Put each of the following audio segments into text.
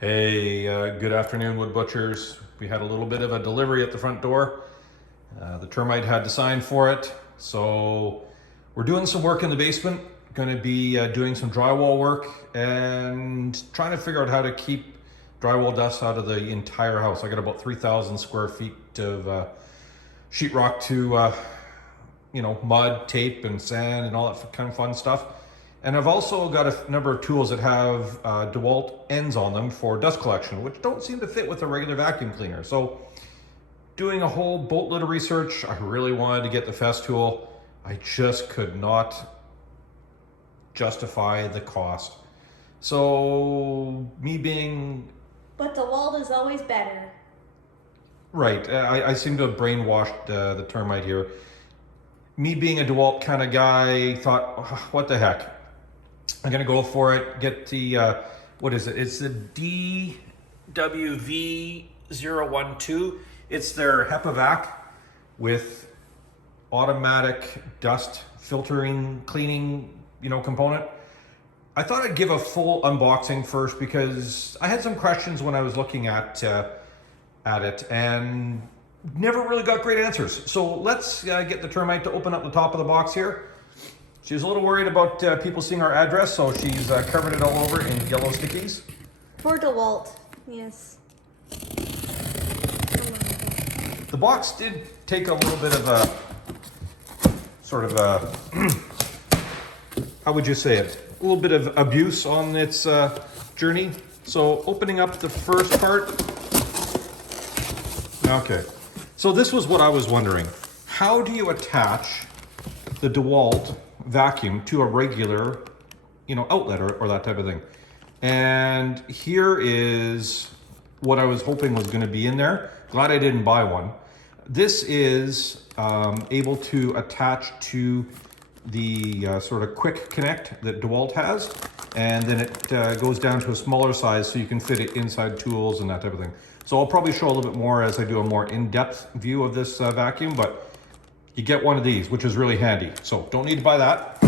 Hey, good afternoon, wood butchers. We had a little bit of a delivery at the front door. The termite had to sign for it. So we're doing some work in the basement. Going to be doing some drywall work and trying to figure out how to keep drywall dust out of the entire house. I got about 3,000 square feet of sheetrock to, mud, tape and sand and all that kind of fun stuff. And I've also got a number of tools that have DeWalt ends on them for dust collection, which don't seem to fit with a regular vacuum cleaner. So doing a whole boatload of research, I really wanted to get the Festool. I just could not justify the cost. So me being... But DeWalt is always better. Right, I seem to have brainwashed the termite here. Me being a DeWalt kind of guy, thought, oh, what the heck? I'm gonna go for it, get the, what is it? It's the DWV012. It's their HEPA with automatic dust filtering, cleaning, component. I thought I'd give a full unboxing first because I had some questions when I was looking at it and never really got great answers. So let's get the termite to open up the top of the box here. She was a little worried about people seeing our address, so she's covered it all over in yellow stickies. For DeWalt, yes. The box did take a little bit of a, sort of a, how would you say it? A little bit of abuse on its journey. So opening up the first part. Okay. So this was what I was wondering. How do you attach the DeWalt vacuum to a regular, outlet or that type of thing? And here is what I was hoping was going to be in there. Glad I didn't buy one. This is able to attach to the sort of quick connect that DeWalt has, and then it goes down to a smaller size so you can fit it inside tools and that type of thing. So I'll probably show a little bit more as I do a more in-depth view of this vacuum, but you get one of these, which is really handy. So don't need to buy that.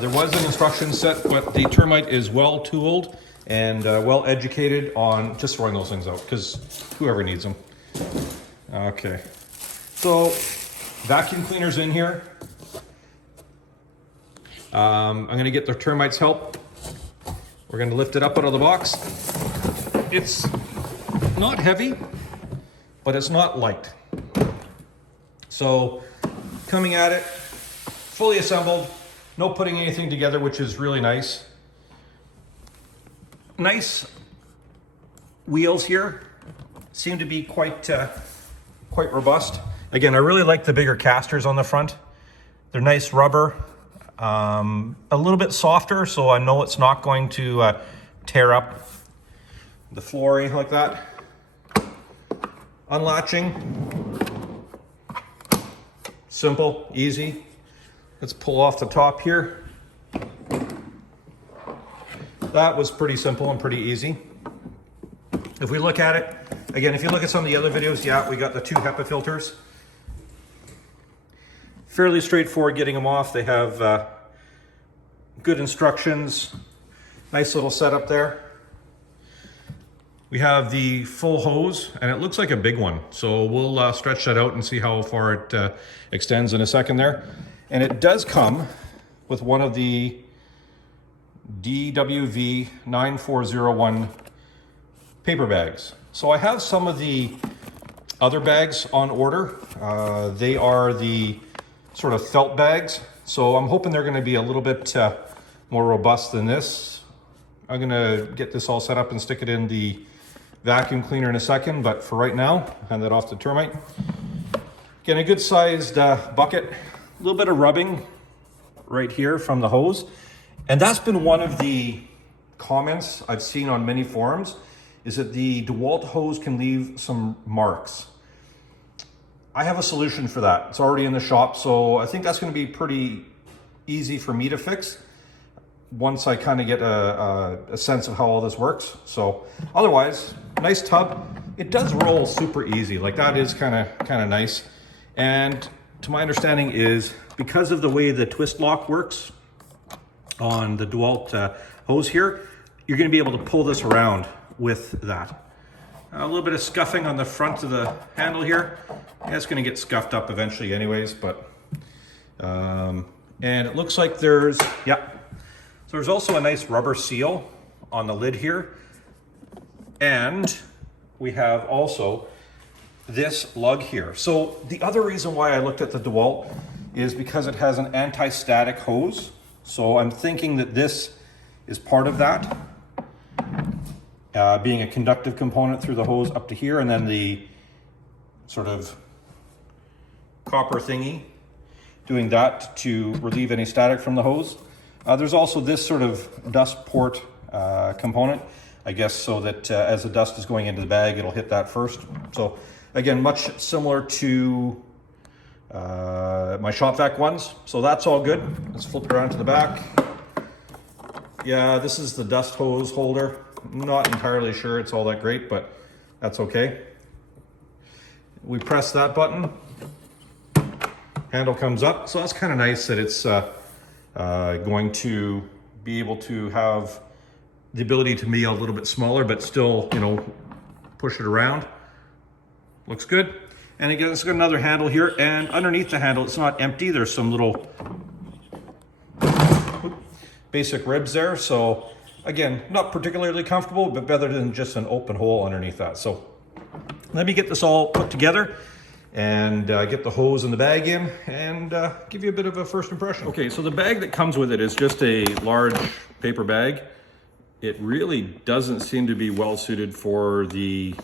There was an instruction set, but the termite is well tooled and well educated on just throwing those things out, because whoever needs them. Okay, so vacuum cleaner's in here. I'm gonna get the termites help. We're gonna lift it up out of the box. It's not heavy, but it's not light. So coming at it, fully assembled, no putting anything together, which is really nice. Nice wheels here, seem to be quite robust. Again, I really like the bigger casters on the front. They're nice rubber, a little bit softer, so I know it's not going to tear up the floor or anything like that. Unlatching, simple, easy. Let's pull off the top here. That was pretty simple and pretty easy. If we look at it, again, if you look at some of the other videos, yeah, we got the 2 HEPA filters. Fairly straightforward getting them off. They have good instructions. Nice little setup there. We have the full hose, and it looks like a big one. So we'll stretch that out and see how far it extends in a second there. And it does come with one of the DWV012 paper bags. So I have some of the other bags on order. They are the sort of felt bags. So I'm hoping they're gonna be a little bit more robust than this. I'm gonna get this all set up and stick it in the vacuum cleaner in a second, but for right now, hand that off to termite. Again, a good sized bucket, a little bit of rubbing right here from the hose. And that's been one of the comments I've seen on many forums, is that the DeWalt hose can leave some marks. I have a solution for that. It's already in the shop, so I think that's gonna be pretty easy for me to fix once I kind of get a sense of how all this works. So otherwise, nice tub. It does roll super easy. Like, that is kind of nice. And to my understanding is, because of the way the twist lock works on the DeWalt hose here, you're going to be able to pull this around with that. A little bit of scuffing on the front of the handle here. Yeah, it's going to get scuffed up eventually anyways, but and it looks like there's, yeah, so there's also a nice rubber seal on the lid here. And we have also this lug here. So the other reason why I looked at the DeWalt is because it has an anti-static hose. So I'm thinking that this is part of that, being a conductive component through the hose up to here, and then the sort of copper thingy doing that to relieve any static from the hose. There's also this sort of dust port component, I guess, so that as the dust is going into the bag, it'll hit that first. So again, much similar to my shop vac ones. So that's all good. Let's flip it around to the back. Yeah, this is the dust hose holder. I'm not entirely sure it's all that great, but that's okay. We press that button, handle comes up. So that's kind of nice that it's going to be able to have the ability to be a little bit smaller, but still, you know, push it around. Looks good. And again, it's got another handle here, and underneath the handle, it's not empty. There's some little basic ribs there. So again, not particularly comfortable, but better than just an open hole underneath that. So let me get this all put together and get the hose and the bag in and give you a bit of a first impression. Okay, so the bag that comes with it is just a large paper bag. It really doesn't seem to be well suited for the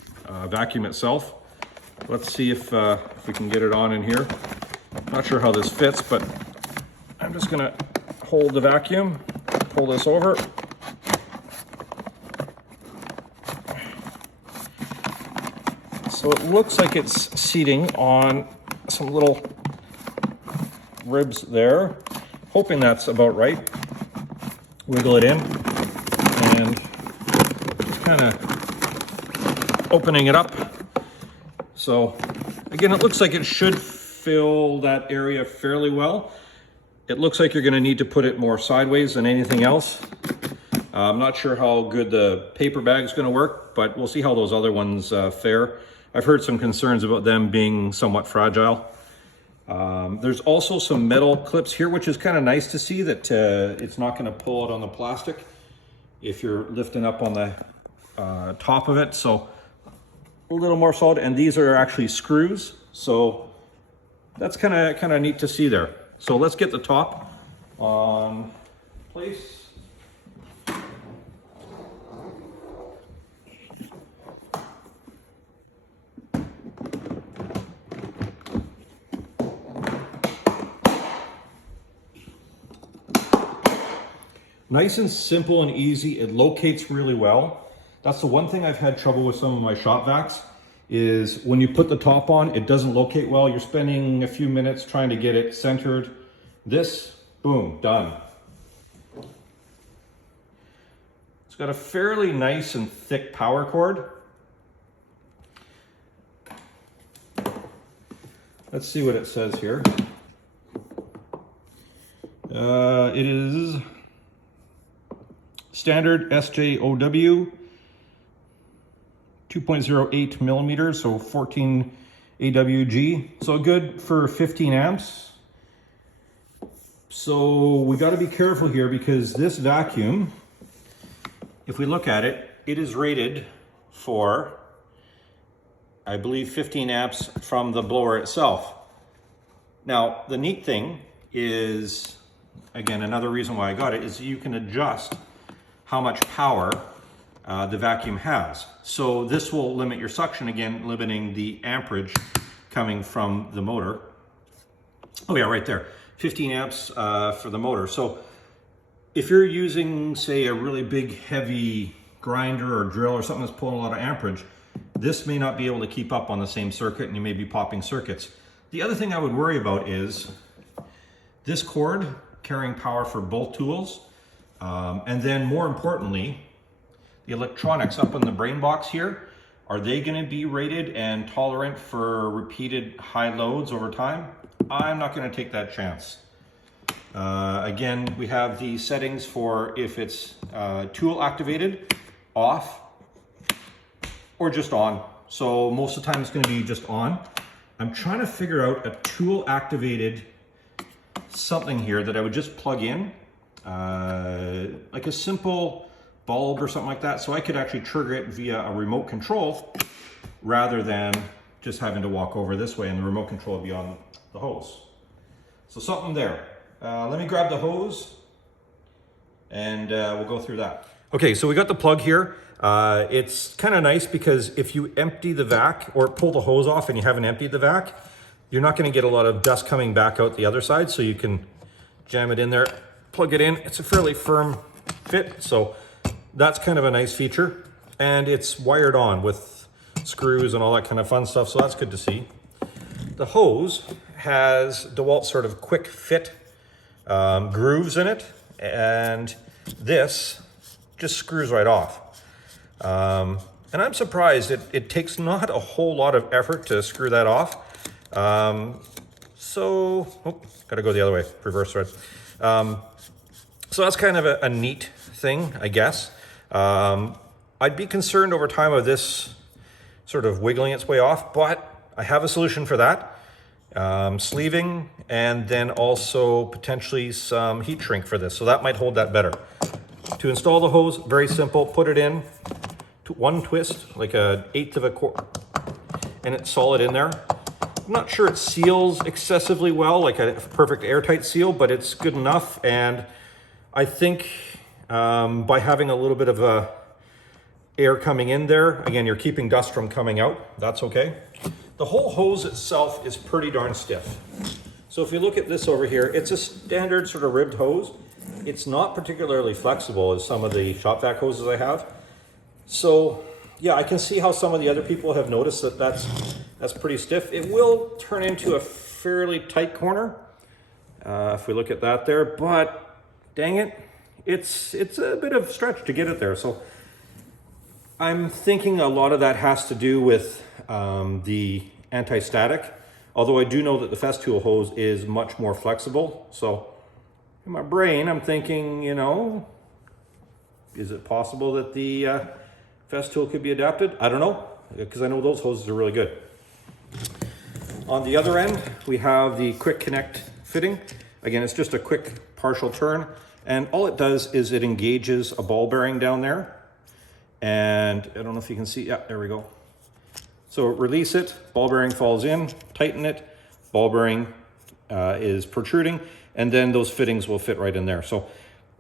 vacuum itself. Let's see if we can get it on in here. Not sure how this fits, but I'm just gonna hold the vacuum, pull this over. So it looks like it's seating on some little ribs there. Hoping that's about right. Wiggle it in and just kind of opening it up. So again, it looks like it should fill that area fairly well. It looks like you're going to need to put it more sideways than anything else. I'm not sure how good the paper bag is going to work, but we'll see how those other ones fare. I've heard some concerns about them being somewhat fragile. There's also some metal clips here, which is kind of nice to see that it's not going to pull out on the plastic if you're lifting up on the top of it. So a little more solid, and these are actually screws. So that's kind of neat to see there. So let's get the top on place. Nice and simple and easy. It locates really well. That's the one thing I've had trouble with some of my shop vacs is when you put the top on, it doesn't locate well. You're spending a few minutes trying to get it centered. This, boom, done. It's got a fairly nice and thick power cord. Let's see what it says here. It is standard SJOW 2.08 millimeters, so 14 AWG. So good for 15 amps. So we got to be careful here because this vacuum, if we look at it, it is rated for, I believe, 15 amps from the blower itself. Now, the neat thing is, again, another reason why I got it is you can adjust how much power the vacuum has. So this will limit your suction, again, limiting the amperage coming from the motor. Oh yeah, right there, 15 amps for the motor. So if you're using, say, a really big heavy grinder or drill or something that's pulling a lot of amperage, this may not be able to keep up on the same circuit and you may be popping circuits. The other thing I would worry about is this cord carrying power for both tools. And then more importantly, the electronics up in the brain box here, are they going to be rated and tolerant for repeated high loads over time? I'm not going to take that chance. Again, we have the settings for if it's tool activated, off, or just on. So most of the time it's going to be just on. I'm trying to figure out a tool activated something here that I would just plug in, like a simple bulb or something like that, so I could actually trigger it via a remote control rather than just having to walk over this way and the remote control would be on the hose. So something there. Let me grab the hose and we'll go through that. Okay, so we got the plug here. It's kind of nice because if you empty the vac or pull the hose off and you haven't emptied the vac, you're not going to get a lot of dust coming back out the other side, so you can jam it in there, plug it in. It's a fairly firm fit, so that's kind of a nice feature. And it's wired on with screws and all that kind of fun stuff, so that's good to see. The hose has DeWalt sort of quick fit grooves in it, and this just screws right off. And I'm surprised it takes not a whole lot of effort to screw that off. Gotta go the other way, reverse thread. So that's kind of a neat thing, I guess. I'd be concerned over time of this sort of wiggling its way off, but I have a solution for that. Sleeving, and then also potentially some heat shrink for this, so that might hold that better. To install the hose, very simple. Put it in to one twist, like 1/8 of a quarter, and it's solid in there. I'm not sure it seals excessively well, like a perfect airtight seal, but it's good enough. And I think by having a little bit of air coming in there, again, you're keeping dust from coming out. That's okay. The whole hose itself is pretty darn stiff. So if you look at this over here, it's a standard sort of ribbed hose. It's not particularly flexible as some of the shop vac hoses I have. So yeah, I can see how some of the other people have noticed that that's pretty stiff. It will turn into a fairly tight corner if we look at that there, but dang it, it's a bit of a stretch to get it there. So I'm thinking a lot of that has to do with the anti-static, although I do know that the Festool hose is much more flexible. So in my brain, I'm thinking, you know, is it possible that the Festool could be adapted? I don't know, because I know those hoses are really good. On the other end, we have the quick connect fitting. Again, it's just a quick partial turn, and all it does is it engages a ball bearing down there. And I don't know if you can see, yeah, there we go. So release it, ball bearing falls in, tighten it, ball bearing is protruding, and then those fittings will fit right in there. So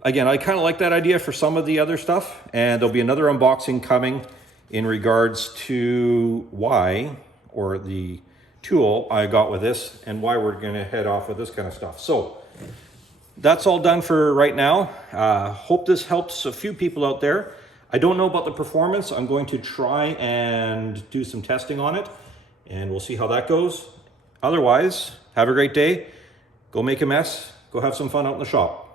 again, I kind of like that idea for some of the other stuff, and there'll be another unboxing coming in regards to why, or the tool I got with this, and why we're going to head off with this kind of stuff. So that's all done for right now. Hope this helps a few people out there. I don't know about the performance. I'm going to try and do some testing on it, and we'll see how that goes. Otherwise, have a great day. Go make a mess. Go have some fun out in the shop.